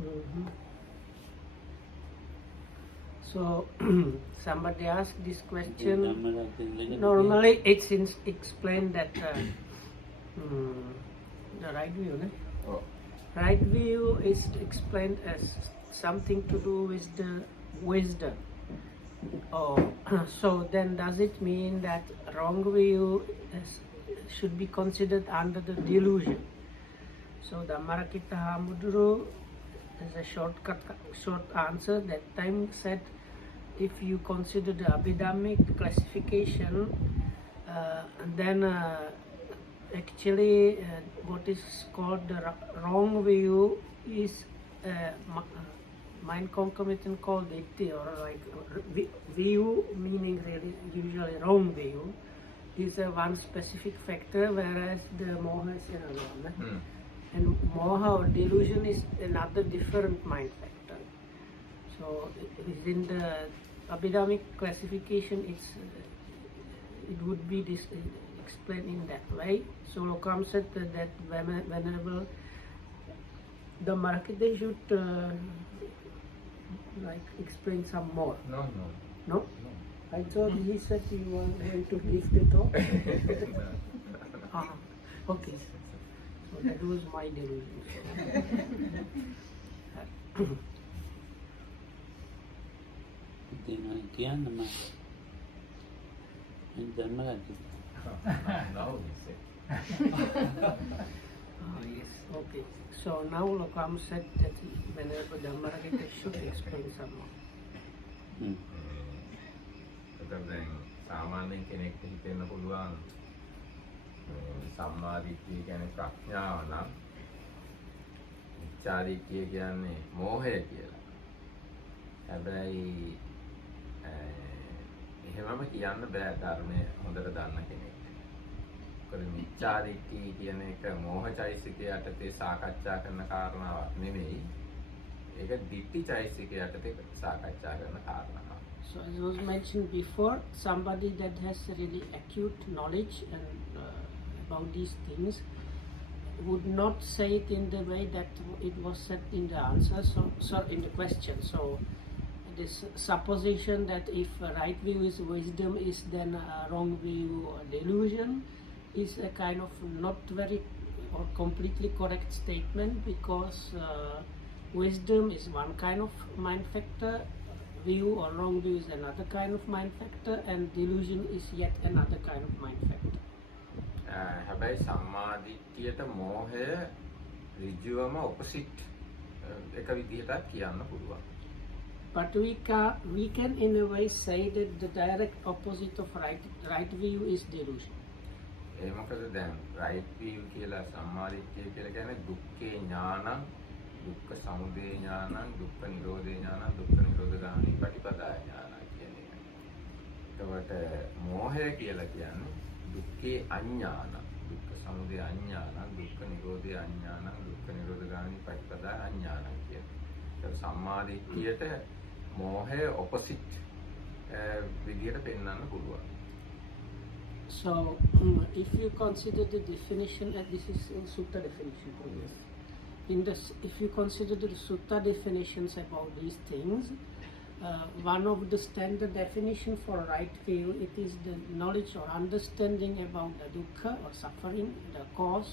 Mhm. So somebody asked this question. Normally, it's explained that the right view, no? Oh. Right view is explained as something to do with the wisdom. Oh, so then does it mean that wrong view should be considered under the delusion? So the Marakita Hamuduru, as a short answer, that time said, if you consider the Abhidhammic classification, then actually what is called the wrong view is mind concomitant called itti, or like view meaning really usually wrong view is one specific factor, whereas the moha is another one. And moha or delusion is another different mind factor. So within the Abhidhammic classification, it would be explained in that way. So Lokam said that whenever the Marakita should like explain some more. No. No? I thought he said you were going to leave the talk. Okay. So that was my delusion. Now we say. Yes, okay. So now Lokam said that whenever Dhammarakita should explain some more. එතකොට දැන් සාමාන්‍යයෙන් කෙනෙක්ට හිතෙන්න පුළුවන් සම්මාදිට්ඨිය කියන්නේ ප්‍රඥාව නම් මිච්ඡාදිට්ඨිය කියන්නේ මෝහය කියලා. හැබැයි එහෙමම කියන්න බෑ ධර්මය හොඳට දන්න කෙනෙක්ට. මොකද මිච්ඡාදිට්ඨිය කියන එක මෝහචෛසිකය යටතේ සාකච්ඡා කරන කාරණාවක් නෙමෙයි. ඒක දිට්ඨි චෛසිකය යටතේ සාකච්ඡා කරන කාරණාවක්. So as was mentioned before, somebody that has really acute knowledge and about these things would not say it in the way that it was said in the answer, so in the question. So this supposition that if right view is wisdom is then a wrong view or delusion is a kind of not very or completely correct statement, because wisdom is one kind of mind factor, view or wrong view is another kind of mind factor, and delusion is yet another kind of mind factor. හැබැයි සම්මාදිට්ඨියට මෝහය ඍජුවම opposite එක විදිහටත් කියන්න පුළුවන්. But we can in a way say that the direct opposite of right view is delusion. ඒ මොකද දැන් right view කියලා සම්මාදිට්ඨිය කියලා කියන්නේ දුක්ඛේ ඥානං, දුක්ඛ සමුදය ඥානං, දුක්ඛ නිරෝධේ ඥානං, දුක්ඛ නිරෝධගාමී පටිපදාය ඥානං කියන එක. එතකොට මෝහය කියලා කියන්නේ දුක්ඛේ අඥානං, දුක්ඛ සමුදය අඥානං, දුක්ඛ නිරෝධේ අඥානං, දුක්ඛ නිරෝධගාමී පටිපදාය අඥානං කියන. ඒක සම්මාදිට්ඨියට මෝහය ඔපොසිට් විදිහට පෙන්වන්න පුළුවන්. So if you consider the definition, and this is in sutta definition, yes. If you consider the sutta definitions about these things, one of the standard definition for right view, it is the knowledge or understanding about the dukkha or suffering, the cause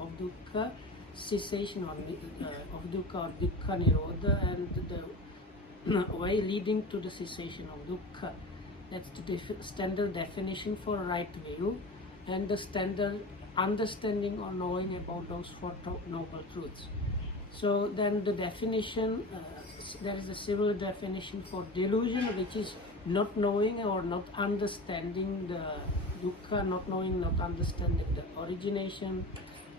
of dukkha, cessation of dukkha or dukkha nirodha, and the way leading to the cessation of dukkha. That's the standard definition for right view, and the standard understanding or knowing about those four noble truths. So then the definition, there is a similar definition for delusion, which is not knowing or not understanding the dukkha, not knowing, not understanding the origination,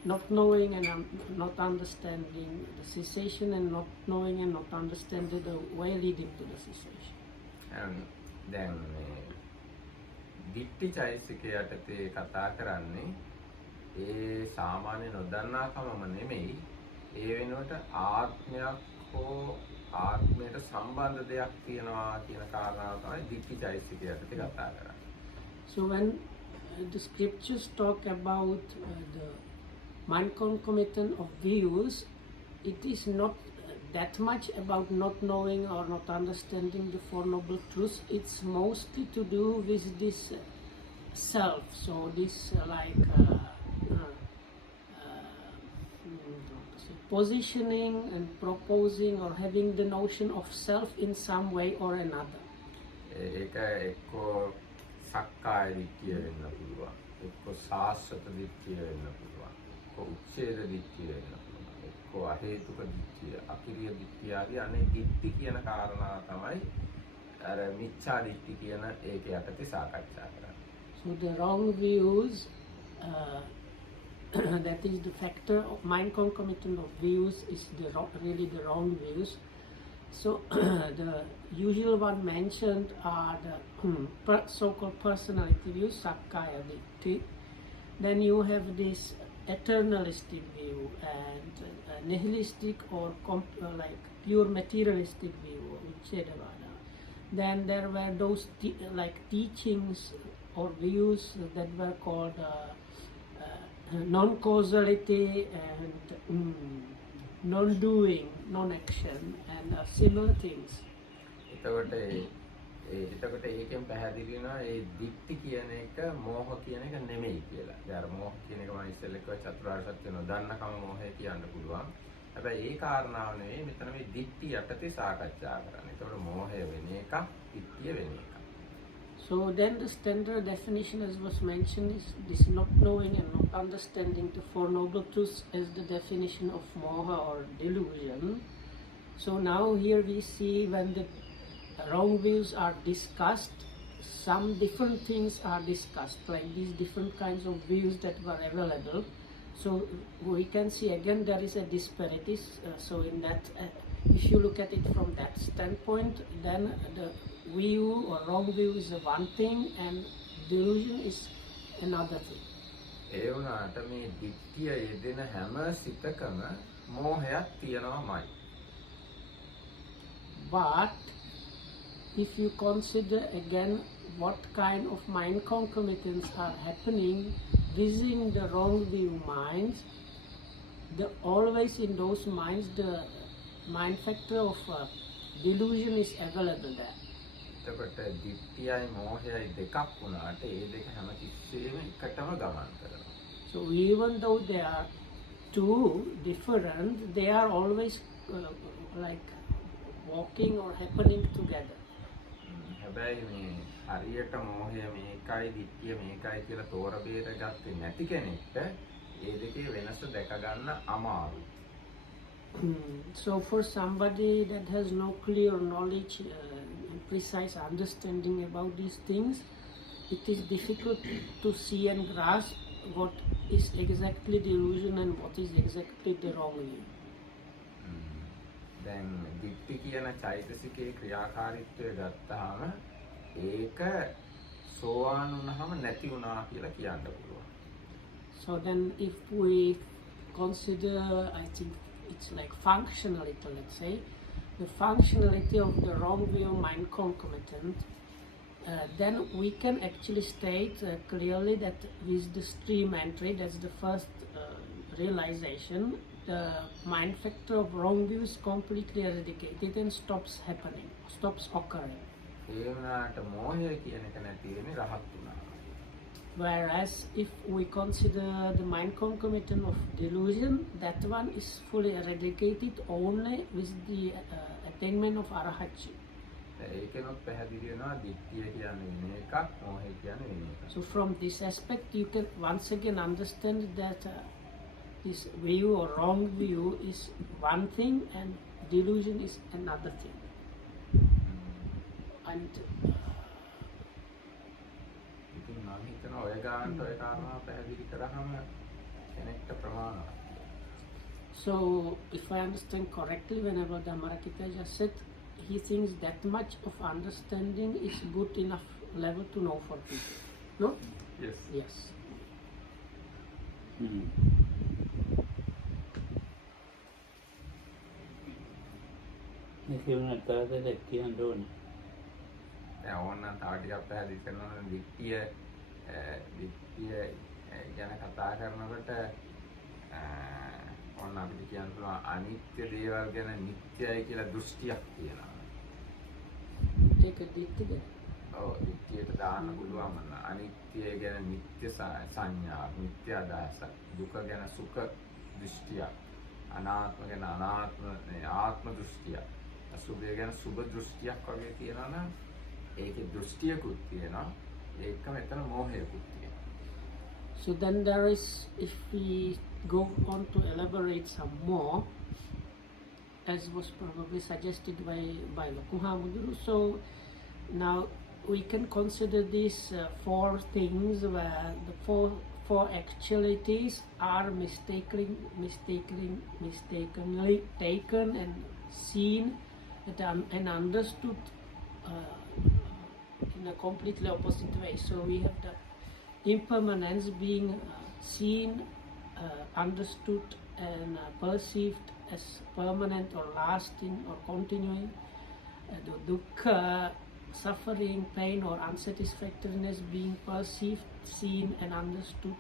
not knowing and not understanding the cessation, and not knowing and not understanding the way leading to the cessation. දැන් දිට්ඨි චෛසිකය යටතේ කතා කරන්නේ ඒ සාමාන්‍ය නොදන්නාකමම නෙමෙයි, ඒ වෙනුවට ආත්මයක් හෝ ආත්මයට සම්බන්ධ දෙයක් තියෙනවා කියන කාරණාව තමයි දිට්ඨි චෛසිකය යටතේ කතා කරන්නේ. So when the scriptures talk about the mind concomitant of views, it is not that much about not knowing or not understanding the Four Noble Truths. It's mostly to do with this self. So this positioning and proposing or having the notion of self in some way or another. ඒක එක්කෝ සක්කාය දිට්ඨිය වෙන්න පුළුවන්. එක්කෝ සාස්වත දිට්ඨිය වෙන්න පුළුවන්. එක්කෝ උච්ඡේද දිට්ඨිය වෙන්න පුළුවන්. එක්කෝ අහේතුක දිට්ඨිය, අකිරිය දිට්ඨිය ආදී අනේ දිට්ඨි කියන කාරණා තමයි අර මිච්ඡා දිට්ඨි කියන ඒක යටතේ සාකච්ඡා කරන්නේ. So the wrong views, that is the factor of mind concomitant of views, is really the wrong views. So the usual one mentioned are the so-called personality views, sakkaya ditti. Then you have this eternalistic view and nihilistic or like pure materialistic view, Uchedavada. Then there were those like teachings or views that were called non-causality and non-doing, non-action and similar things. එතකොට ඒකෙන් පැහැදිලි වෙනවා ඒ දික්ටි කියන එක මෝහ කියන එක නෙමෙයි කියලා. ඒ අර මෝහ කියන එක මම ඉස්සෙල්ලා කිව්වා චතුරාර්ය සත්‍ය නොදන්නකම මෝහය කියන්න පුළුවන්. හැබැයි ඒ කාරණාව නෙවෙයි මෙතන මේ දික්ටි යටතේ සාකච්ඡා කරන්නේ. ඒතකොට මෝහය වෙන එක, දික්තිය වෙන එක. So then the standard definition, as was mentioned, is this not knowing and not understanding the Four Noble Truths as the definition of moha or delusion. So now here we see when the wrong views are discussed, some different things are discussed, like these different kinds of views that were available. So we can see again there is a disparity. So in that, if you look at it from that standpoint, then the view or wrong view is one thing and delusion is another thing. ඒ වුණාට මේ දික්තිය යෙදෙන හැම සිතකම මෝහයක් තියෙනවාමයි. But if you consider again what kind of mind concomitants are happening within the wrong view minds, always in those minds the mind factor of delusion is available there. එතකොට දික්තියයි මෝහයයි දෙකක් වුණාට ඒ දෙක හැම තිස්සෙම එකටම ගමන් කරනවා. So even though they are two different, they are always like walking or happening together. හැබැයි මේ හරියට මෝහය මේකයි දික්තිය මේකයි කියලා තෝර බේර ගත්තේ නැති කෙනෙක්ට ඒ දෙකේ වෙනස දැක ගන්න අමාරුයි. So for somebody that has no clear knowledge and precise understanding about these things, it is difficult to see and grasp what is exactly delusion and what is exactly the wrong view. දැන් දික්ටි කියන චෛතසිකේ ක්‍රියාකාරීත්වය ගත්තාම ඒක සෝවාන් වුණාම නැති වුණා කියලා කියන්න පුළුවන්. So then if we consider, I think it's like functionality, let's say, the functionality of the wrong view mind concomitant, then we can actually state clearly that with the stream entry, that's the first realization, the mind factor of wrong view is completely eradicated and stops happening, stops occurring. ඒ වුණාට මෝහය කියන එක නැති වෙන්නේ රහත් වුණා. Whereas if we consider the mind concomitant of delusion, that one is fully eradicated only with the attainment of arahatchi. ඒකෙනොත් පැහැදිලි වෙනවා දික්තිය කියන්නේ වෙන එකක් මෝහය කියන්නේ වෙන එකක්. So from this aspect you can once again understand that this view or wrong view is one thing and delusion is another thing. And ඉතින් මම හිතනවා ඔය ගානට ඔය කාරණා පැහැදිලි කරාම කෙනෙක්ට ප්‍රමාණවත්. so if I understand correctly, whenever Dhammarakita just said, he thinks that much of understanding is good enough level to know for people. No? Yes. Yes. ඒක වුණත් තාදට කියන්න ඕනේ. දැන් ඕනනම් තව ටිකක් පැහැදිලි කරනවා නම් දික්තිය ගැන කතා කරනකොට ඔන්න අපිට කියන්න පුළුවන් අනිත්‍ය දේවල් ගැන නිට්ටයයි කියලා දෘෂ්ටියක් තියෙනවා. ඒක දිට්ඨිද? ඔව් නිට්ටයට දාන්න පුළුවන් මන. අනිත්‍ය ගැන නිට්ටය සංඥා, නිට්ටය අදහස, දුක ගැන සුඛ දෘෂ්ටිය, අනාත්ම ගැන අනාත්ම ආත්ම දෘෂ්ටිය, අසුභය ගැන සුභ දෘෂ්ටියක් වගේ තියෙනවා නම් ඒකේ දෘෂ්ටියකුත් තියෙනවා. ඒකම එතන මෝහයකුත් තියෙනවා. So then there is, if we go on to elaborate some more, as was probably suggested by Lakuhamuduru, so now we can consider these four things where the four actualities are mistakenly taken and seen and understood in a completely opposite way. So we have the impermanence being seen, understood and perceived as permanent or lasting or continuing. The dukkha, suffering, pain or unsatisfactoriness being perceived, seen and understood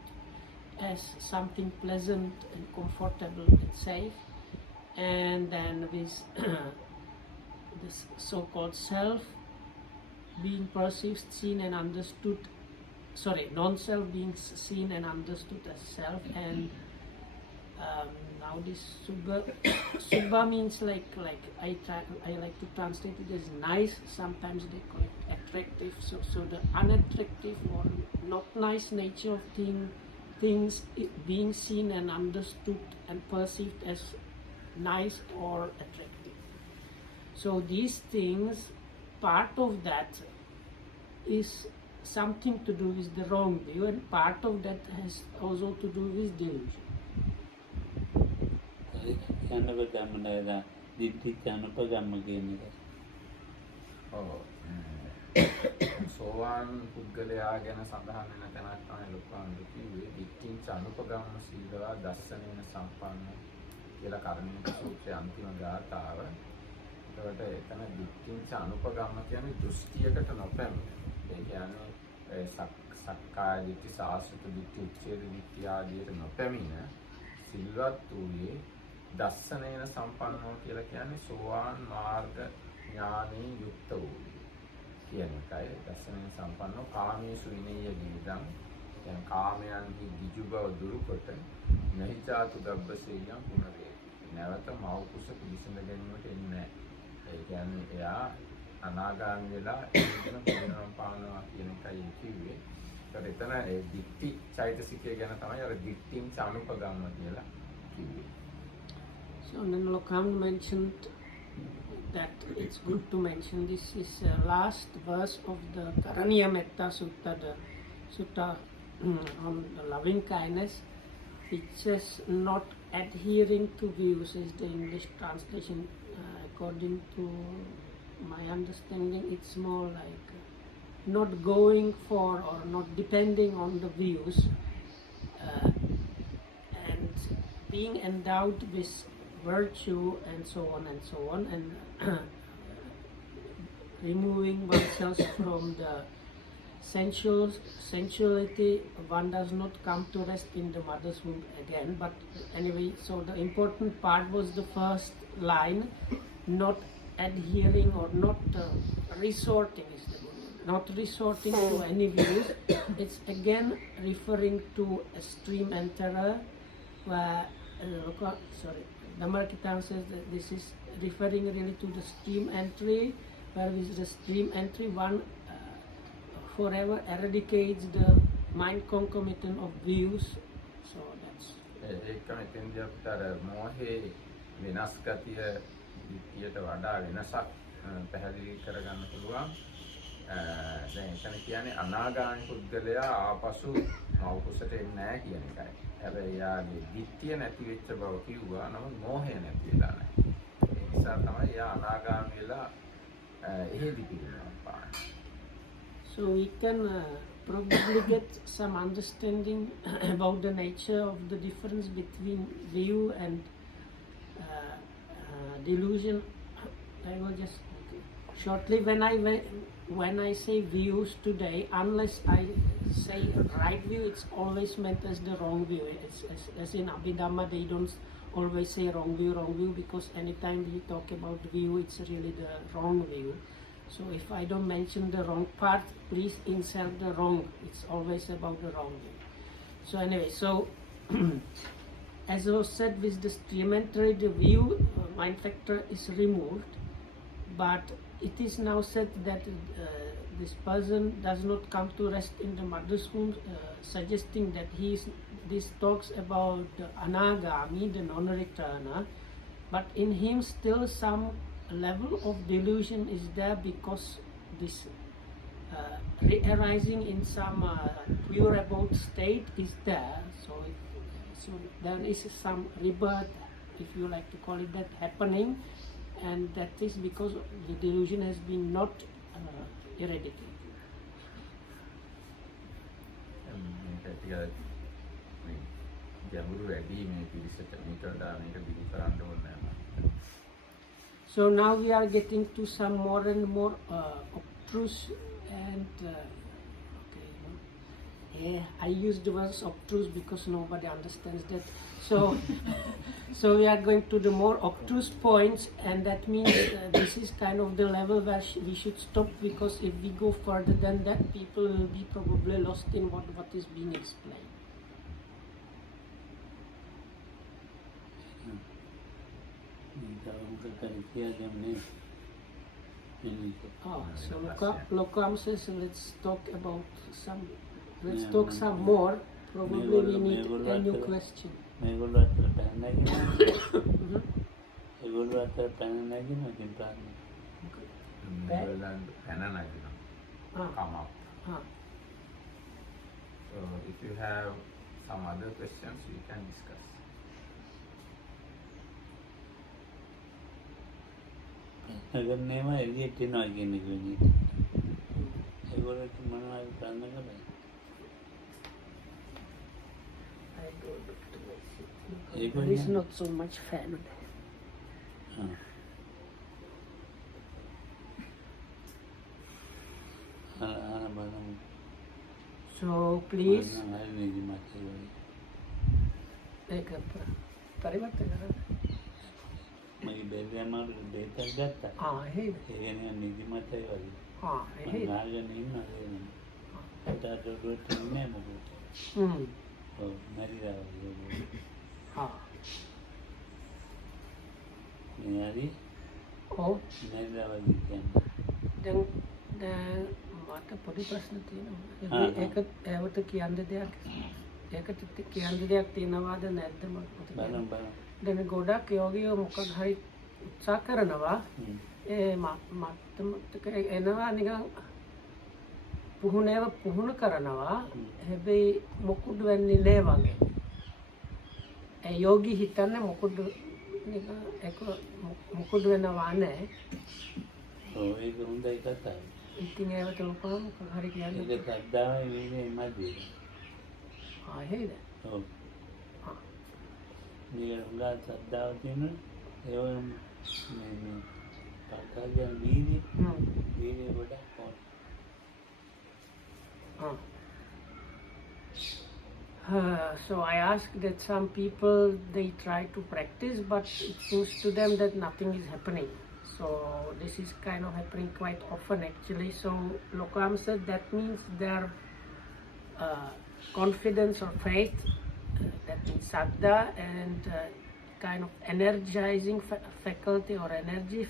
as something pleasant and comfortable and safe. And then this so-called self being perceived, seen and understood, non-self being seen and understood as self. And now this subha means like I like to translate it as nice. Sometimes they call it attractive. So the unattractive or not nice nature of things being seen and understood and perceived as nice or attractive. So these things, part of that is something to do with the wrong view, and part of that has also to do with delusion. සෝවාන් පුද්ගලයා ගැන සඳහන් වෙන තැනක් තමයි ලොකුහාමුදුරු කිව්වේ දිට්ඨිංච අනුපගම්ම සීලවා දස්සනේන සම්පන්න කියලා කර්ණීය සූත්‍රයේ අන්තිම ගාථාව. ඒකට එතන දිට්ඨිංච අනුපගම්ම කියන්නේ දෘෂ්ටියකට නොපැමිණ. ඒ කියන්නේ සක්කාය දිට්ඨි, සාස්වත දිට්ඨි, උච්ඡේද දිට්ඨි ආදියට නොපැමිණ සිල්වත් වූයේ දස්සනේන සම්පන්නෝ කියලා කියන්නේ සෝවාන් මාර්ග ඥානයෙන් යුක්ත වූ කියන එකයි. දස්සනේන සම්පන්නෝ කාමේසු විනේය ජීවිතං, දැන් කාමයන්හි ගිජු බව දුරු කොට නහිචාතු ගබ්බසෙයම් පුනරේ, නැවත මව කුස පිළිසඳ ගැනීමට එන්නේ නැහැ. ඒ කියන්නේ එයා අනාගාමී වෙලා එතන පිරිනමන පානවා කියන එකයි කිව්වේ. ඒකට එතන ඒ දිට්ඨි චෛතසිකය ගැන තමයි අර දිට්ඨිං චානුපගම්ම කියලා කිව්වේ. So Nanalokam mentioned that it's good to mention this is last verse of the Karaniya Metta Sutta, the Sutta on the loving kindness. It says not adhering to views is the English translation. According to my understanding, it's more like not going for or not depending on the views and being endowed with virtue and so on and removing oneself from the sensuality. One does not come to rest in the mother's womb again. But anyway, so the important part was the first line, not adhering or not resorting is the word. Not resorting to any views. It's again referring to a stream enterer where Dhammakitan says that this is referring really to the stream entry, where with the stream entry one forever eradicates the mind concomitant of views. So that's ඒකම එතෙන්දී අපිට අර මොහේ වෙනස් ගතිය ඊට වඩා වෙනසක් පැහැදිලි කරගන්න පුළුවන්. දැන් එතන කියන්නේ අනාගාමී පුද්ගලයා ආපසු මව කුසට එන්නේ නැහැ කියන එකයි. හැබැයි යාගේ දිට්ඨිය නැති වෙච්ච බව කිව්වා. නමුත් මෝහය නැති වෙලා නැහැ. ඒ නිසා තමයි යා අනාගාමී වෙලා එහෙදි පිළිගන්නවා පාන. So we can probably get some understanding about the nature of the difference between view and delusion. I will just shortly when I say views today, unless I say right view, it's always meant as the wrong view. It's as in Abhidhamma, they don't always say wrong view, because anytime we talk about view, it's really the wrong view. So if I don't mention the wrong part, please insert the wrong. It's always about the wrong view. So anyway, so as I was said, with the streamentary, the view mind factor is removed, but it is now said that this person does not come to rest in the mother's womb, suggesting that this talks about the anagami, the non-returner, but in him still some level of delusion is there, because this re-arising in some pure abode state is there. So there is some rebirth, if you like to call it that, happening, and that is because the delusion has been not eradicated. So now we are getting to some more and more obtruse and I use the word obtruse because nobody understands that. So, so we are going to the more obtruse points, and that means this is kind of the level where we should stop, because if we go further than that, people will be probably lost in what is being explained. Oh, so Lokam says let's talk about some. Let's talk some more. Probably we need a new question. Come up. So if you have some other questions, we can discuss. There is not so much fan. So please take up පරිවර්තන කරන්න. මගේ බෙල්ලම දෙතක් ගත්තා. එහෙම. ඒ කියන්නේ නිදිමතයි වගේ. එහෙම. නාගෙන ඉන්නවා ඒ. ඒකට රුට් ඉන්නේ මොකද? ඔව් මැරිලා වගේ. මෙයාරි ඔව් මැරිලා වගේ කියන්නේ. දැන් මට පොඩි ප්‍රශ්න තියෙනවා. ඒක ඒවට කියන්න දෙයක් ඒකට කියන්න දෙයක් තියෙනවද නැද්ද මට බලන්න. දැන් ගොඩක් යෝගියෝ මොකක් හරි උත්සාහ කරනවා ඒ මත්තමක එනවා නිකන් පුහුණු කරනවා හැබැයි මොකුඩ වෙන්නේ නෑ වගේ. ඒ යෝගි හිතන්නේ මොකුඩ නිකන් ඒක මොකුඩ වෙනවා නෑ. ඔව් ඒක හොඳයි කතාව. ඉතින් ඒවට ලොකම මොකක් හරි කියන්නේ. ඒක සද්දාවේ වීනේ මැදේ. එහෙද? ඔව්. මේක උගා සද්දාව තියෙන ඒ මේ පාකාගෙන වීනේ ගොඩක් So I asked that some people, they try to practice, but it seems to them that nothing is happening. So this is kind of happening quite often actually. So Lokam said that means their confidence or faith, that means saddha, and kind of energizing faculty or energy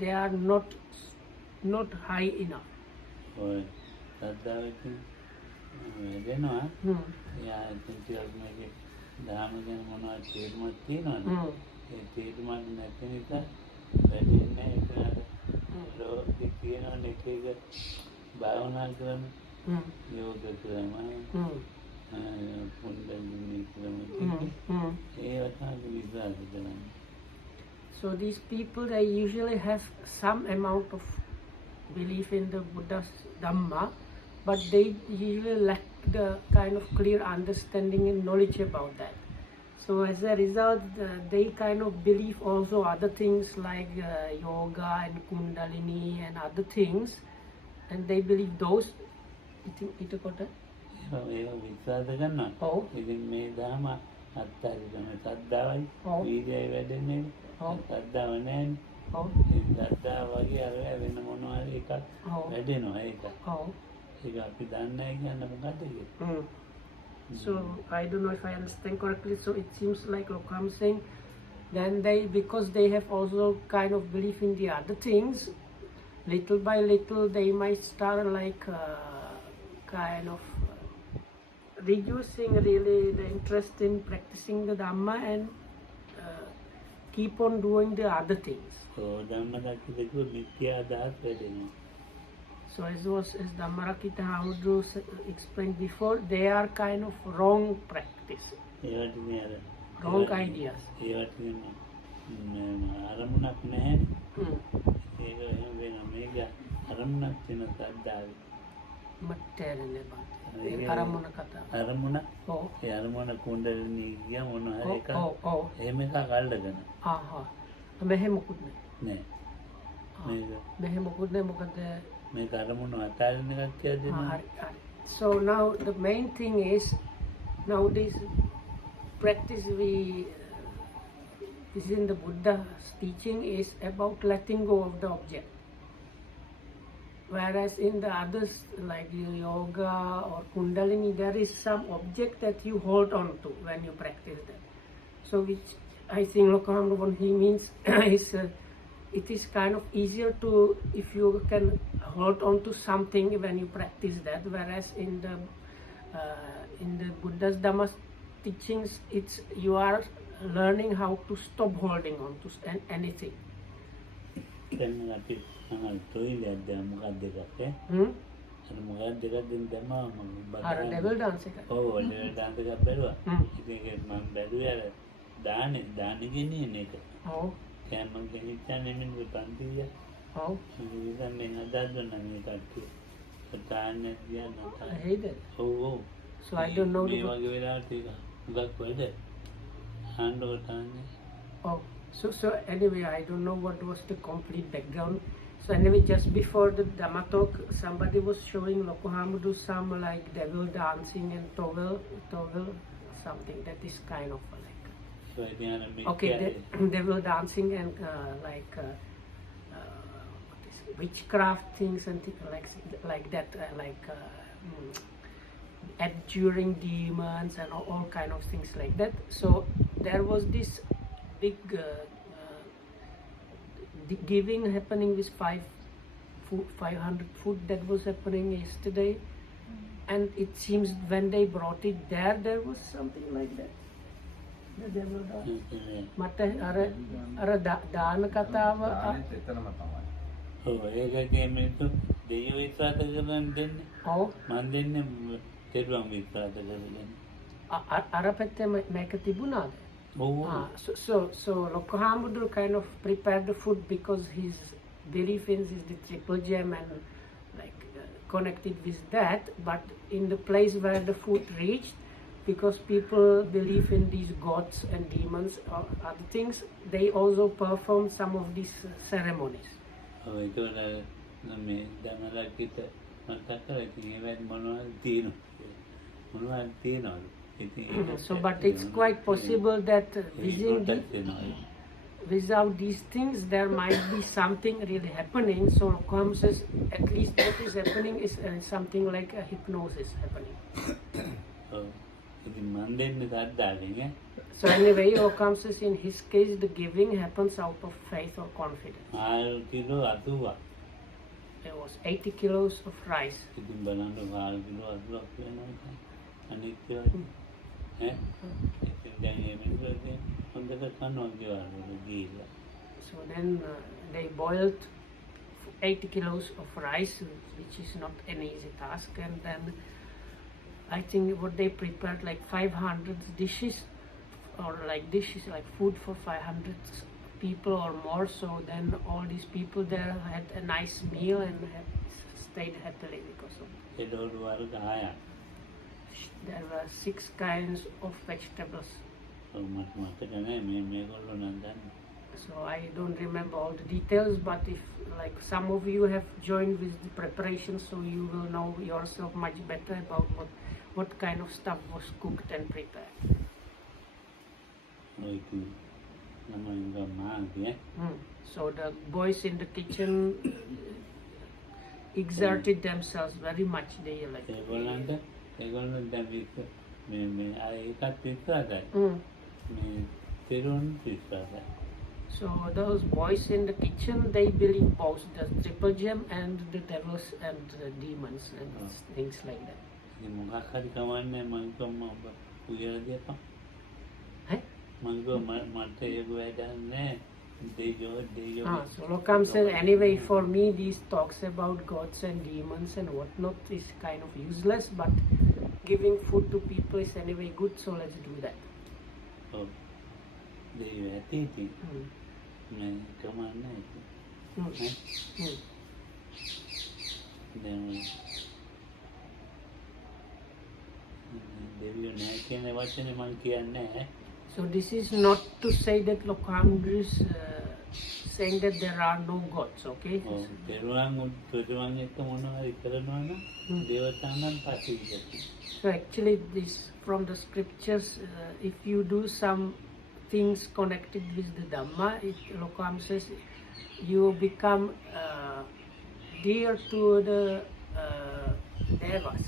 they are not high enough. ඔය සද්දාවෙන් වෙනවා. යා ඉතින් මේකේ ධාම ගැන මොනවද තේරුමක් තියෙනවද? ඒ තේරුමක් නැති නිසා වැඩින්නේ ඒකට ලෝකෙ තියෙන එක භාවනා කරන යෝග ක්‍රම පුණ්ඩලිනී ක්‍රම ඒ වගේ විස්තර කරනවා. So these people, they usually have some amount of belief in the Buddha's Dhamma, but they usually lack the kind of clear understanding and knowledge about that. So as a result, they kind of believe also other things like yoga and kundalini and other things, and they believe those. ඒක විශ්වාස කරනවා. ඔව්. ඉතින් මේ ධර්ම අත්තරි තමයි සද්දාවයි ඔව්. වීර්යය වැඩෙන්නේ ඔව්. සද්දාව නැහැ ඔව්. ඒ සද්දාව වගේ අර වෙන මොනවා හරි එකක් ඔව්. වැඩෙනවා ඒක ඔව්. ඒක අපි දන්නේ නැහැ කියන්න මොකද්ද කියලා So I don't know if I understand correctly. So it seems like I'm saying, then they, because they have also kind of belief in the other things, little by little they might start like kind of reducing really the interest in practicing the Dhamma and keep on doing the other things. ධම්මදක්කේදී මිත්‍යා අදහස් වැඩෙනවා So as Dhammarakita Hamudru explained before, they are kind of wrong practice, ඒවට මේ අර wrong ideas. ඒවට අරමුණක් නැහැ ඒක එහෙම වෙනවා මේක අරමුණක් තියෙන සද්දාවේ Material අරමුණ කතා. අරමුණ ඔව්. ඒ අරමුණ කුණ්ඩලිනී කිය මොන හරි එකක් ඔව්. එහෙම එකක් අල්ලගෙන මෙහෙ මොකුත් නෑ මේක මෙහෙ මොකුත් නෑ මොකද මේක අරමුණ අතාරින්න එකක් කියලා දෙනවා හරි. So now the main thing is, nowadays practice this in the Buddha's teaching is about letting go of the object. Whereas in the others like yoga or Kundalini, there is some object that you hold on to when you practice that. So which I think Lokamam, what he means is it is kind of easier to, if you can hold on to something when you practice that, whereas in the Buddha's Dhamma's teachings, it's you are learning how to stop holding on to anything. දැන් අපි තොইලයක් දැන් මොකක්ද එකක් අර මොකක්ද එකක් දැන් දැම්මා මම අර level dance එක. ඔව් level dance එකක් බැලුවා ඉතින් ඒක මම බැලුවේ අර දාන ගෙනියන එක ඔව් කැම ගෙනිච්චානේ මෙන්න පන්තිය ඔව් ඉතින් මේ හදාගන්න මේ කට්ටිය දාන්නේ කියන්න හේද ඔව් So I don't know මේ වගේ වෙලාවට ඒක හුඟක් වැඩ හාන්ඩෝ දාන්නේ Oh, so anyway, I don't know what was the complete background. So anyway, just before the Dhamma talk, somebody was showing Lokohamudu some like devil dancing and toggle, something that is kind of like so ඉතින් අර okay, devil dancing and like what is it, witchcraft things and things like that, adjuring demons and all kind of things like that. So there was this big giving happening with 500 food that was happening yesterday, and it seems when they brought it there was something like that. The devil මට අර දාන කතාව එතනම තමයි. ඔව් ඒකේ මිනිස්සු දෙවියෝ විශ්වාස කරන දෙන්නේ ඔව් මන් දෙන්නේ තෙරුවන් විශ්වාස කරගෙන අර පැත්තේ මේක තිබුණාද ඔව් So Lokohamudu kind of prepared the food because his belief is the triple gem and like connected with that, but in the place where the food reached, because people believe in these gods and demons or other things, they also perform some of these ceremonies. ඔව් ඒකවල මේ දමලකිට මතක කරලා ඉතින් ඒවත් මොනවද තියෙනවද So but it's quite possible that without these things there might be something really happening. So Lokoham says at least what is happening is something like a hypnosis happening. ඉතින් මන් දෙන්නේ සද්දාගෙන් So anyway, Lokoham says in his case the giving happens out of faith or confidence. Kilo 80ක් There was 80 kilos of rice. ඉතින් බලන්න kilo 80ක් වෙනවා අනිත්‍යයි ඉතින් දැන් මේ මිනිස්සුන්ගේ හොඳට කනවා කියලා ගිහිල්ලා So then they boiled 80 kilos of rice, which is not an easy task, and then I think what they prepared like 500 dishes or like dishes like food for 500 people or more. So then all these people there had a nice meal and stayed happily because of ඒ දොඩ වර්ග 6ක් there were 6 kinds of vegetables. මට මතක නැහැ මේගොල්ලෝ නම් දන්නේ So I don't remember all the details, but if like some of you have joined with the preparation, so you will know yourself much better about what kind of stuff was cooked and prepared. Like namanga maagi, So the boys in the kitchen exerted themselves very much. They like. ඒගොල්ලන්ට දැන් මේ අර ඒකත් විශ්වාසයි. මේ තෙරුවන් විශ්වාසයි. So those boys in the kitchen, they believe both the triple gem and the devils and the demons and things like that. ඉතින් මොකක් හරි කවන්නේ මං කොම්ම ඔබ උයලා දෙපා. මං ගෝ මට ඒක වැඩන්නේ දෙයෝ. So Lokam says, anyway, for me, these talks about gods and demons and whatnot is kind of useless, but giving food to people is anyway good, so let's do that. ඔව්. දෙයෝ ඇති ඉතින්. මේ කමන්නේ. දැන් දෙවියෝ නැහැ කියන වචනේ මං කියන්නේ නැහැ. So this is not to say that Lokamdru is saying that there are no gods, okay? තෙරුවන් එක්ක මොනවා හරි කරනවා නම් දේවතාවුන් පස්සේ. So actually this from the scriptures, if you do some things connected with the Dhamma, Lokam says you become dear to the devas.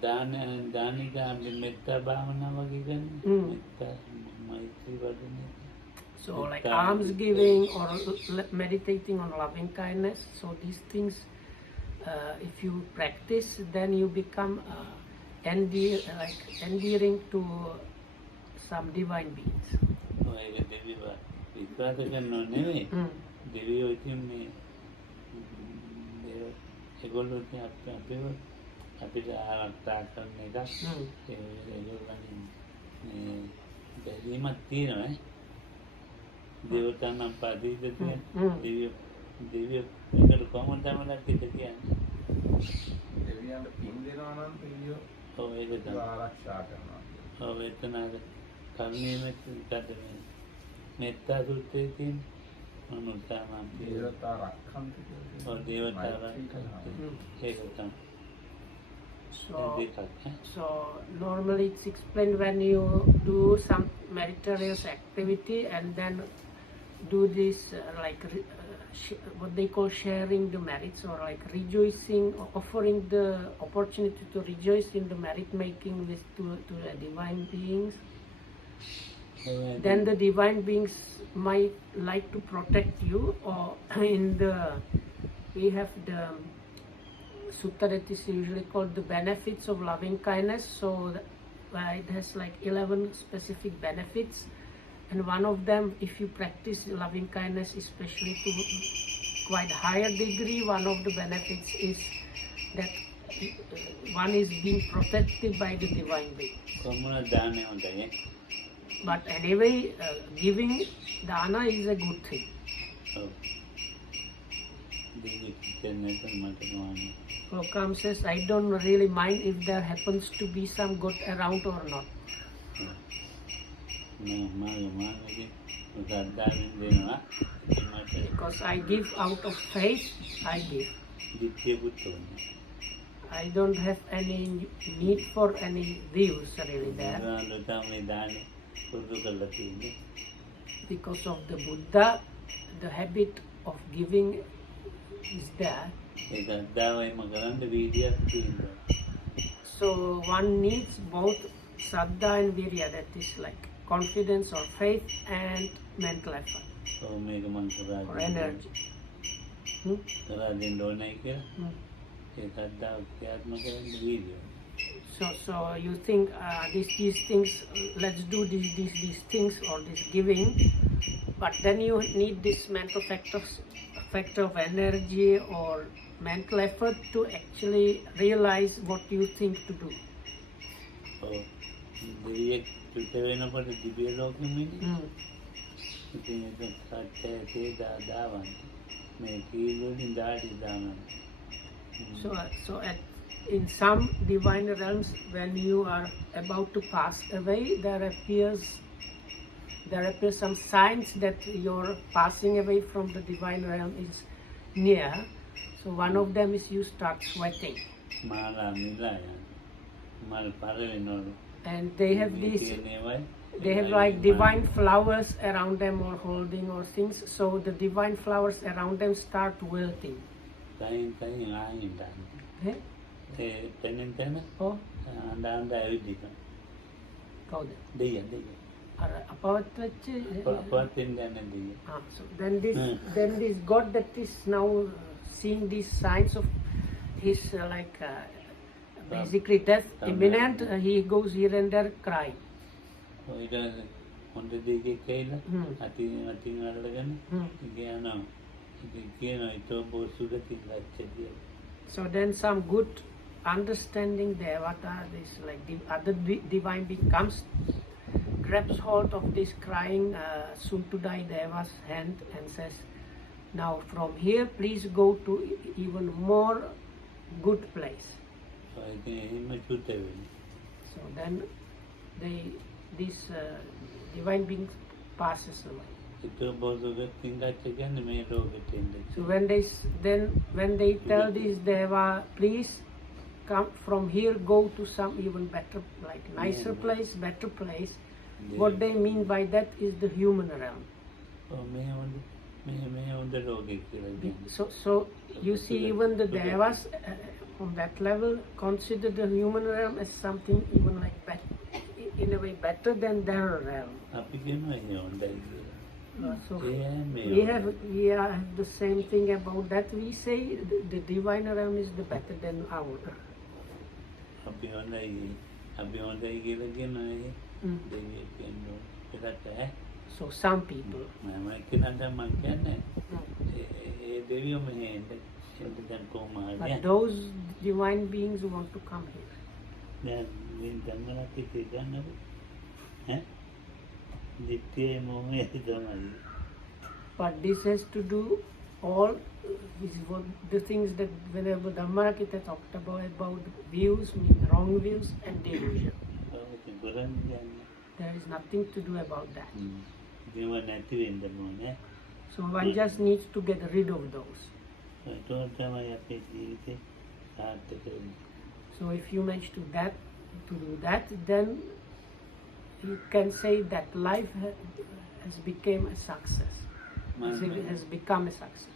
දානික මෙත්තා භාවනාව වගේ ගන්න. මෙත්තා මෛත්‍රී වඩන්නේ. So like alms giving or meditating on loving kindness. So these things, if you practice, then you become endearing to some divine beings. ඒක දෙවියෝ විශ්වාස කරනව නෙවෙයි. දෙවියෝ ඉතින් මේ ඒගොල්ලෝ අපිට ආරක්ෂා කරන එක ඒගොල්ලන් බැලීමක් තියෙනවා. දේවතාවුන් පදිද තියෙන දෙවියෝ ඒකට කොහොමද තමයි කියන්නේ. දෙවියන්ට පින් දෙනවා නම් දෙවියෝ ඔව් ඒක තමයි ආරක්ෂා කරනවා. ඔව් එතන කර්මයේ මෙත්තා සූත්‍රයේ තියෙන මනුස්සානම් දේවතා රක්ඛන්ති කියලා. ඔව් දේවතා රක්ඛන්ති ඒක තමයි. So normally it's explained when you do some meritorious activity and then do this what they call sharing the merits, or like rejoicing, or offering the opportunity to rejoice in the merit making to the divine beings. Then the divine beings might like to protect you, or we have the sutta that is usually called the benefits of loving kindness. So it has like 11 specific benefits, and one of them, if you practice loving kindness especially to quite higher degree, one of the benefits is that one is being protected by the divine being. But anyway, giving dana is a good thing. Lokam says, I don't really mind if there happens to be some god around or not. Because I give out of faith, I give. I don't have any need for any views really there. Because of the Buddha, the habit of giving is there. So one needs both saddha and virya, that is like confidence or faith and mental effort or energy. So you think these things, let's do these things or this giving, but then you need this mental factor of energy or mental effort to actually realize what you think to do. So in some divine realms, when you are about to pass away, there appears some signs that your passing away from the divine realm is near. So one of them is you start sweating. And they have these they have like divine flowers around them or holding or things. So the divine flowers around them start wilting. Kain lain dan. Tenen. Oh, Anda awidi kan. kau Dia. apa tu? Apa tindan dia. So then this God that is now seeing these signs of his basically death imminent, he goes here and there crying. Oh, ida onde dege kaila. Ati ngalagan. Igana. Igana ito bo sugati lachedi. So then some good understanding devata, this like the other divine being comes, grabs hold of this crying soon to die Deva's hand and says, now from here please go to even more good place. So I think So then this divine being passes away. Ito bo sugati lachedi me rogati. So when they tell this Deva, please come from here, go to some even better, like nicer place, better place. What they mean by that is the human realm. Oh, me on the rogi. So you see, even the Devas on that level consider the human realm as something even like in a way better than their realm. So we have the same thing about that. We say the divine realm is the better than our. So some people. But those divine beings want to come here. But this has to do all this is what the things that whenever Dhamma kita talked about views, mean wrong views and delusion. There is nothing to do about that. So one just needs to get rid of those. So if you manage to do that, then you can say that life has become a success. Has become a success.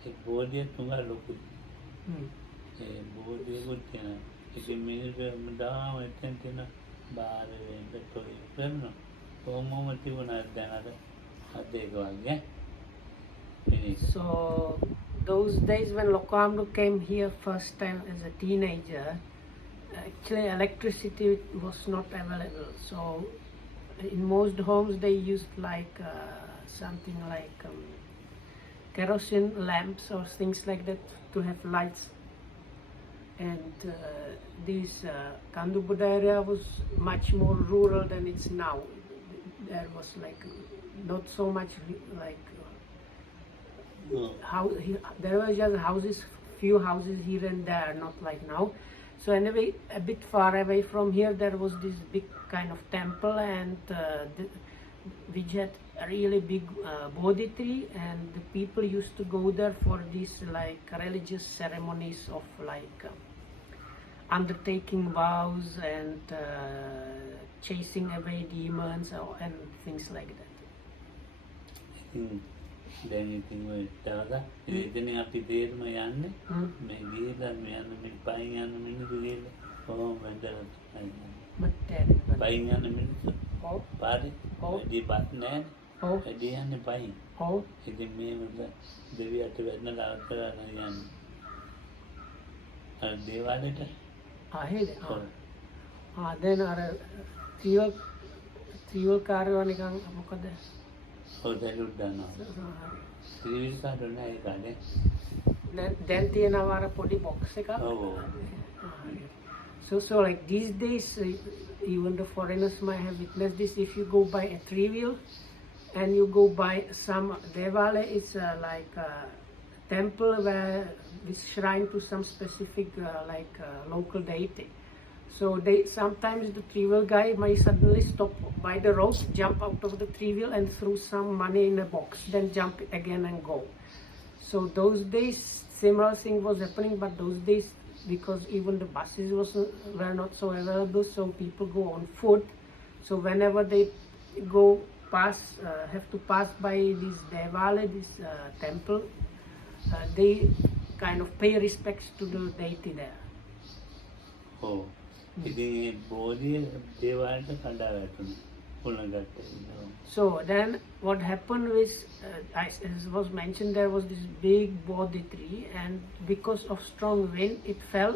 एक बोलिए तुम्हारा लोग बोलिए कुछ ना किसी minute में दाम इतने ना बाहर में तो फिर ना तो मोमबत्ती बना देना था देखो आगे. So those days when Lokamnu came here first time as a teenager, actually electricity was not available. So in most homes they used like something like kerosene lamps or things like that to have lights. And this Kandubuda area was much more rural than it's now. There was like not so much like there were just houses, few houses here and there, not like now. So anyway, a bit far away from here there was this big kind of temple, and which had a really big Bodhi tree, and the people used to go there for these like religious ceremonies of like undertaking vows and chasing away demons and things like that. Anything with Dada, anything up to there, my aunt, maybe that me and buying animals, oh, when the buying animals, party, the button, a day and the buying. Oh, it means that they were to Vedna Lata and they were it. I hate it. Then our fuel car running on Mokade. Oh, that would done. Three car don't I Then the Navara Podi box. Oh, so like these days, even the foreigners might have witnessed this. If you go by a 3-wheel and you go by some Devale, it's like a temple where is shrine to some specific local deity. So they sometimes the three-wheel guy might suddenly stop by the road, jump out of the three-wheel and throw some money in a box, then jump again and go. So those days similar thing was happening, but those days because even the buses were not so available, so people go on foot. So whenever they go have to pass by this Devale, this temple, they kind of pay respects to the deity there. Oh, ඉතින් බෝධිය දේවාලයට කඩා වැටුණා. පුණගත්ත ඉන්නවා. So then what happened was, as was mentioned, there was this big Bodhi tree, and because of strong wind, it fell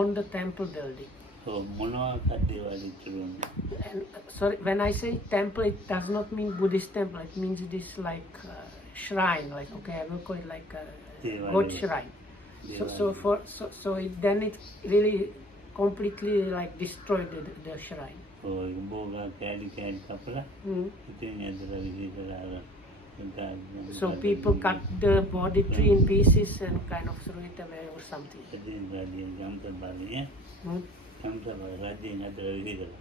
on the temple building. Oh, මොනවා කඩේවලු ඉතුරුනේ. And sorry, when I say temple, it does not mean Buddhist temple. It means this like shrine, like I will call it like a God shrine. So it really completely like destroyed the shrine. Oh, බෝගා කෑලි කපලා ඉතින් ඇදලා විහිදලා So people cut the Bodhi tree in pieces and kind of threw it away or something. ඉතින් රාජ්‍යයෙන් ගම්තබාලිය ගම්තබාලියෙන් ඇදලා විහිදලා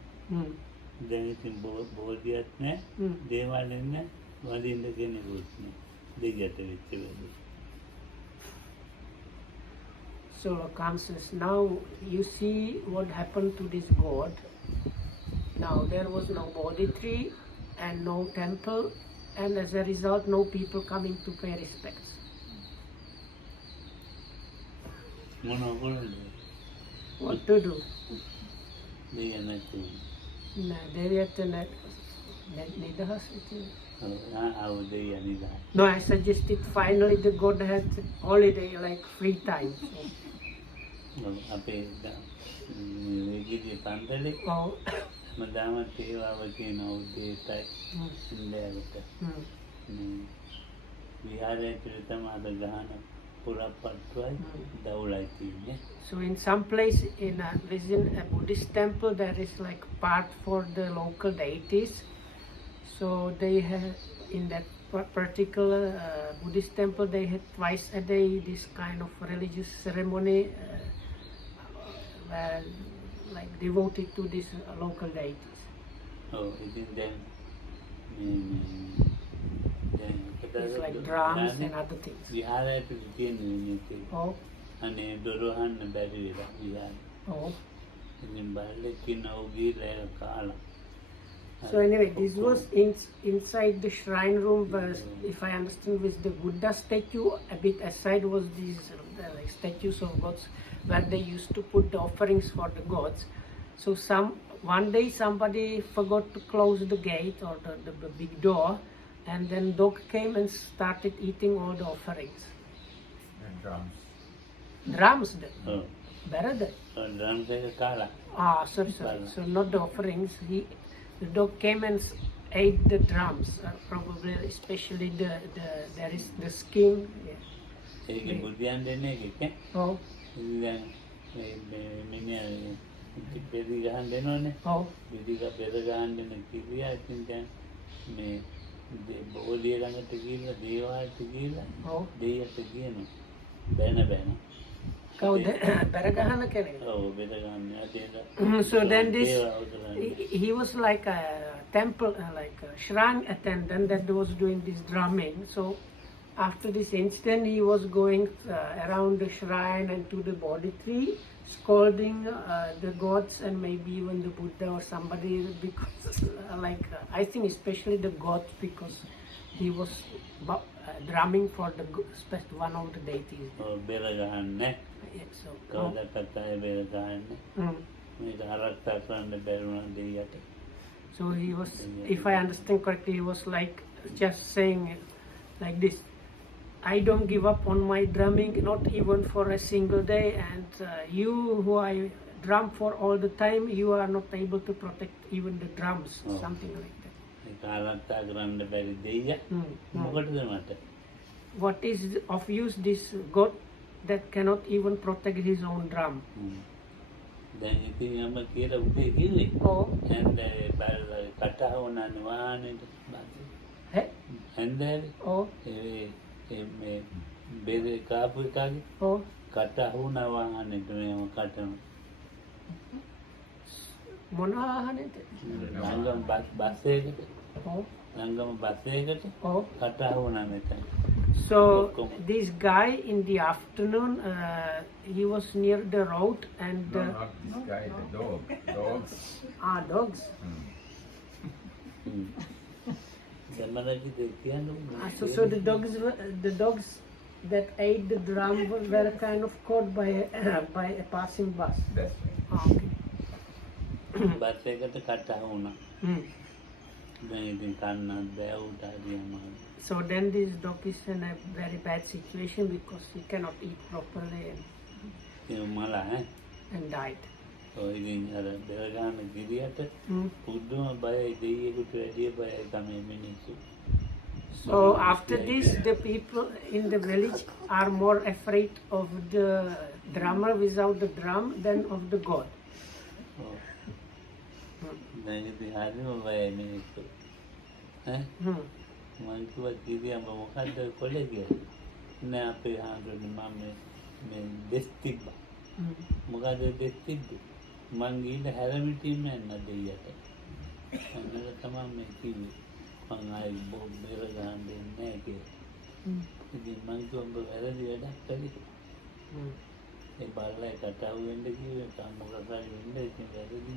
දැන් ඉතින් බෝධියක් නැහැ දේවාලෙන් නැහැ වදින්න කෙනෙකුත් නැහැ දෙගට වෙච්ච වෙන්නේ. So Kam says, now you see what happened to this god. Now there was no Bodhi tree and no temple, and as a result no people coming to pay respects. What to do? No, I suggested finally the god had holiday, like free time. අපේ වේගිදී පන්දලේ මදාමත් ඒවාව කියන උදේටයි ඉඳලාට විහාරයේ පිටතම අද ගහන පුරපත්වයි දවුලයි තියෙන්නේ. So in some place within a Buddhist temple there is like part for the local deities. So they have in that particular Buddhist temple they had twice a day this kind of religious ceremony were like devoted to these local deities. Oh, isn't then it's like drums and other things. විහාරයට තියෙන Oh. අනේ දොරවහන්න බැරි වෙලා විහාරය. Oh. ඉතින් බල්ලෙක් ඉන්නව ගිහලා කාලා. So anyway, this was inside the shrine room, where, if I understand, with the Buddha statue. A bit aside was these like statues of gods, where they used to put the offerings for the gods. So one day somebody forgot to close the gate or the big door, and then dog came and started eating all the offerings. And drums. Drums then. Oh. Better than. drums එක කාලා. Sorry. So not the offerings. The dog came and ate the drums, probably especially there is the skin. ඒකේ බුද්ධයන් දෙන්නේ එකේ. Oh. දැන් මිනිහා පිටි ගහන්න දෙනවනේ. Oh. පිටි පෙර ගහන්න දෙන කිරියා ඉතින් දැන් මේ බෝධිය ළඟට ගිහිල්ලා දේවාලයට ගිහිල්ලා දෙයියට කියනවා බැන So then he was like a temple, like a shrine attendant that was doing this drumming. So after this incident, he was going around the shrine and to the Bodhi tree, scolding the gods and maybe even the Buddha or somebody, because I think especially the gods, because he was drumming for one of the deities. So he was, if I understand correctly, he was like just saying like this: I don't give up on my drumming, not even for a single day, and you who I drum for all the time, you are not able to protect even the drums, something like that. What is of use this god that cannot even protect his own drum? දැන් ඉතින් මම කියලා උදේ කිව්වේ. Oh. හැන්දෑවේ බලලා කතා වුණානේ වාහනේට. Hey. හැන්දෑවේ Oh. මේ බෙරේ කාපු එකාගේ Oh. කතා වුණා වාහනේට මේව කටන. මොන ආහනේද? ළඟම බස් එකකට. Oh. ළඟම බස් එකකට Oh. කතා වුණා මෙතන. So this guy in the afternoon, he was near the road and No, not this guy, the dog. Dogs. dogs. දෙමළගේ දෙකියනු. So the dogs that ate the drum were kind of caught by a passing bus. That's right. Okay. Bus එකට කතා වුණා. Hmm. දැන් ඉතින් කන්නත් බෑ උට හරියම. So then this dog is in a very bad situation because he cannot eat properly ඒ මලා ඈ. and died. ඔය ඉතින් අර බෙර ගන්න ගිරියට Hmm. පුදුම බයයි දෙයියෙකුට වැඩිය බයයි තමයි මිනිස්සු. So after this, the people in the village are more afraid of the drummer without the drum than of the god. ඔව්. දැන් ඉතින් හරිම බයයි මිනිස්සු. ඈ Hmm. මං කිව්වා කිරියම්බ මොකද්ද කොලේ කියලා. නෑ අපේ හාමුදුරනේ මම මේ දෙස් තිබ්බා. Hmm. මොකද දෙස් තිබ්බේ? මං ගිහින් හැරමිටින්ම යන්න දෙයියට. අන්නල තමයි මේ කිව්වේ. මං ආයි බෙර ගන්න දෙන්නේ නෑ කියලා. Hmm. ඉතින් මං කිව්වා උඹ වැරදි වැඩක් කළේ. Hmm. ඒ බල්ලා කතාව වෙන්න කිව්වේ මොකක්ද වෙන්නේ ඉතින් වැරදි.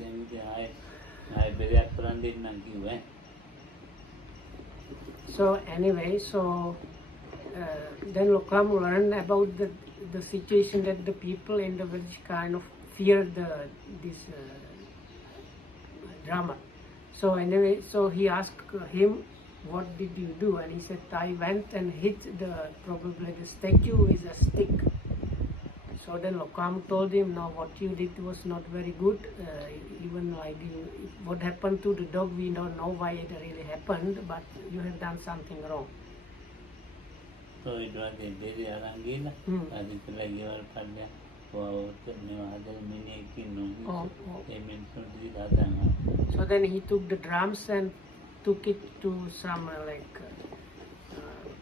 දැන් ඉතින් ආයි බෙරයක් කරන් දෙන්නම් කිව්වා. So anyway, then Lokam learned about the situation that the people in the village kind of fear this drama. So anyway, so he asked him, "What did you do?" And he said, "I went and hit probably the statue with a stick." So then Lokam told him, "No, what you did was not very good. Even like what happened to the dog, we don't know why it really happened, but you have done something wrong." So it was a very arangila. Hmm. I think like you are partner. Wow, no other meaning no. Oh, oh. They mentioned the other. So then he took the drums and took it to some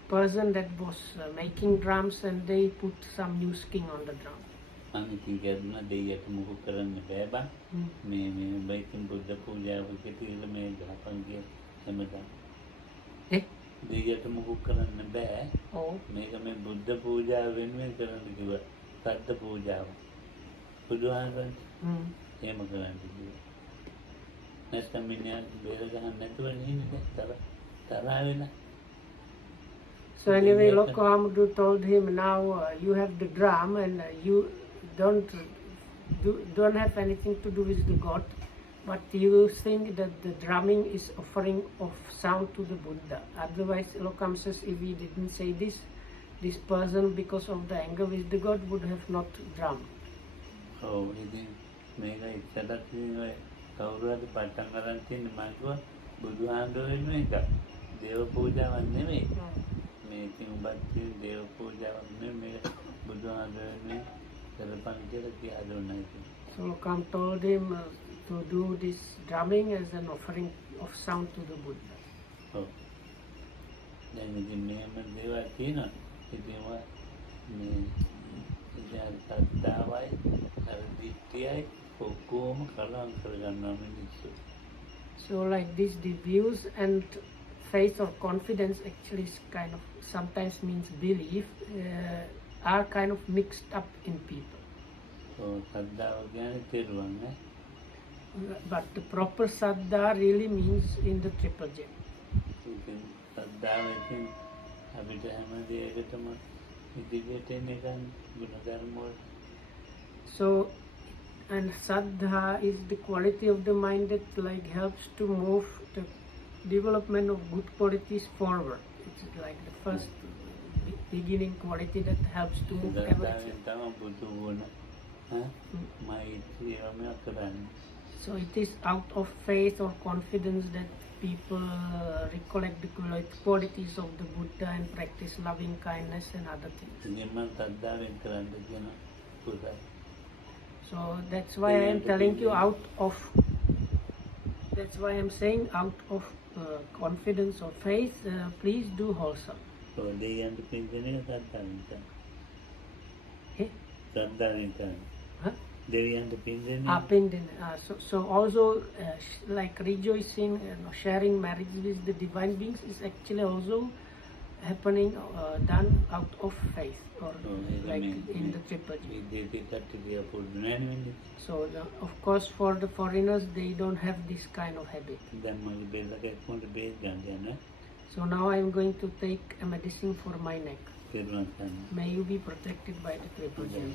person that was making drums, and they put some new skin on the drum. මම කිව්වා දෙයියට මුහු කරන්න බෑ බං. Hmm. මේ බයිකින් බුද්ධ පූජාවක කියලා මේ ගහපන් කිය හැමදාම. Eh? දෙයියට මුහු කරන්න බෑ. Oh. මේක මේ බුද්ධ පූජාව වෙනුවෙන් කරන්න කිව්වා. සද්ද පූජාව. බුදුහාමරන් Hmm. එහෙම කරන්න කිව්වා. නැත්නම් මිනිහා බේර ගන්න නැතුව ඉන්නේ තරහ වෙලා. So anyway, Lokohamdu told him, "Now you have the drum, and you don't have anything to do with the god, but you think that the drumming is offering of sound to the Buddha. Otherwise," Lokam says, "if he didn't say this person, because of the anger with the god, would have not drummed." ඔව් ඉතින් මේක ඉස්සරහට ඔය කවුරුහරි පටන් ගන්න තියෙන මම කිව්වා බුදුහාමුදුරුවෝ වෙන එක. දේව පූජාවක් නෙමෙයි. මේ ඉතින් උඹත් කියන දේව පූජාවක් නෙමෙයි මේක බුදුහාමුදුරුවෝ කරපන් කියලා කියලා දුන්නා ඉතින්. So Lokam told him to do this drumming as an offering of sound to the Buddha. ඔව්. දැන් ඉතින් මේම දේවල් තියෙනවා. ඉතින් මේ ඉතින් සත්‍යාවයි අර දිට්ඨියයි ඔක්කොම කලවම් කරගන්නවා මිනිස්සු. So like this, the views and faith or confidence actually is kind of sometimes means belief are kind of mixed up in people. ඔව් සද්දාව කියන්නේ තෙරුවන් නේ. But the proper saddha really means in the triple gem. ඉතින් සද්දාවෙන් අපිට හැම දෙයකටම ඉදිරියට එන එක ගුණධර්ම වල. So, and saddha is the quality of the mind that like helps to move the development of good qualities forward. It's like the first beginning quality that helps to move everything. සද්දාවෙන් තමයි බුදු වුණ. මෛත්‍රියම කරන්නේ. So it is out of faith or confidence that people recollect the qualities of the Buddha and practice loving kindness and other things. ඉතින් මම සද්දාවෙන් කරන්න කියන කුසල. So that's why I am telling you out of, that's why I'm saying out of confidence or faith, please do wholesome. So they want to pinch any that Eh? Huh? They want to pinch any. So also like rejoicing and sharing marriage with the divine beings is actually also happening done out of faith or like in the triple G. So of course for the foreigners they don't have this kind of habit. So now I am going to take a medicine for my neck. May you be protected by the triple gem.